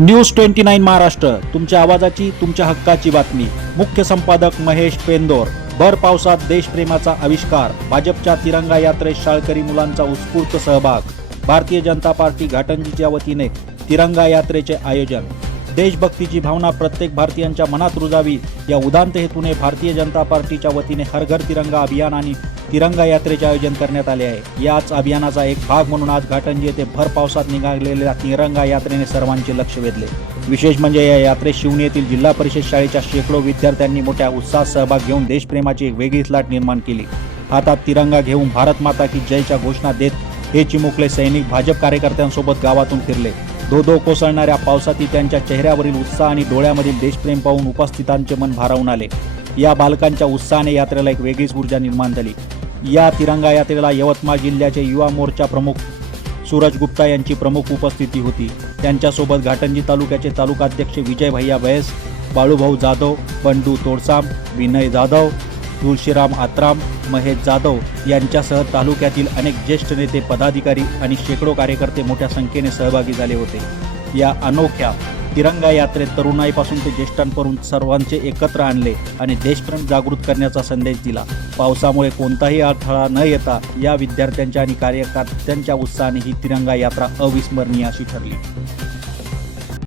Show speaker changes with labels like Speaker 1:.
Speaker 1: News twenty nine Maharashtra तुमच्या आवाजाची तुमच्या हक्काची बातमी. मुख्य संपादक महेश पेंदोर. भर पावसात देशप्रेमाचा आविष्कार. भाजपच्या तिरंगा यात्रेत शाळकरी मुलांचा उत्स्फूर्त सहभाग. भारतीय जनता पार्टी घाटंजीच्या वतीने तिरंगा यात्रेचे आयोजन. देशभक्तीची भावना प्रत्येक भारतीयांच्या मनात रुजावी. या उदांत हेतूने भारतीय जनता पार्टीच्या वतीने हर घर तिरंगा अभियान आणि तिरंगा यात्रेचे आयोजन करण्यात आले आहे. याच अभियानाचा एक भाग म्हणून आज घाटंजी येथे भर पावसात निघालेल्या तिरंगा यात्रेने सर्वांचे लक्ष वेधले. विशेष म्हणजे या यात्रेत शिवणी येथील जिल्हा परिषद शाळेच्या शेकडो विद्यार्थ्यांनी मोठ्या उत्साहात सहभाग घेऊन देशप्रेमाची एक वेगळीच लाट निर्माण केली. हातात तिरंगा घेऊन भारत माता की जयच्या घोषणा देत हे चिमुकले सैनिक भाजप कार्यकर्त्यांसोबत गावातून फिरले. धो धो कोसळणाऱ्या पावसातही त्यांच्या चेहऱ्यावरील उत्साह आणि डोळ्यामधील देशप्रेम पाहून उपस्थितांचे मन भारावून आले. या बालकांच्या उत्साहाने यात्रेला एक वेगळीच ऊर्जा निर्माण झाली. या तिरंगा यात्रेला यवतमाळ जिल्ह्याचे युवा मोर्चा प्रमुख सूरज गुप्ता यांची प्रमुख उपस्थिती होती. त्यांच्यासोबत घाटंजी तालुक्याचे तालुकाध्यक्ष विजय भैया बैस बाळूभाऊ जाधव बंडू तोडसाम विनय जाधव तुळशीराम आत्राम महेश जाधव यांच्यासह तालुक्यातील अनेक ज्येष्ठ नेते पदाधिकारी आणि शेकडो कार्यकर्ते मोठ्या संख्येने सहभागी झाले होते. या अनोख्या तिरंगा यात्रेत तरुणाईपासून ते ज्येष्ठांपर्यंत सर्वांचे एकत्र आणले आणि देशप्रेम जागृत करण्याचा संदेश दिला. पावसामुळे कोणताही अडथळा न येता या विद्यार्थ्यांच्या आणि कार्यकर्त्यांच्या उत्साहाने ही तिरंगा यात्रा अविस्मरणीय अशी ठरली.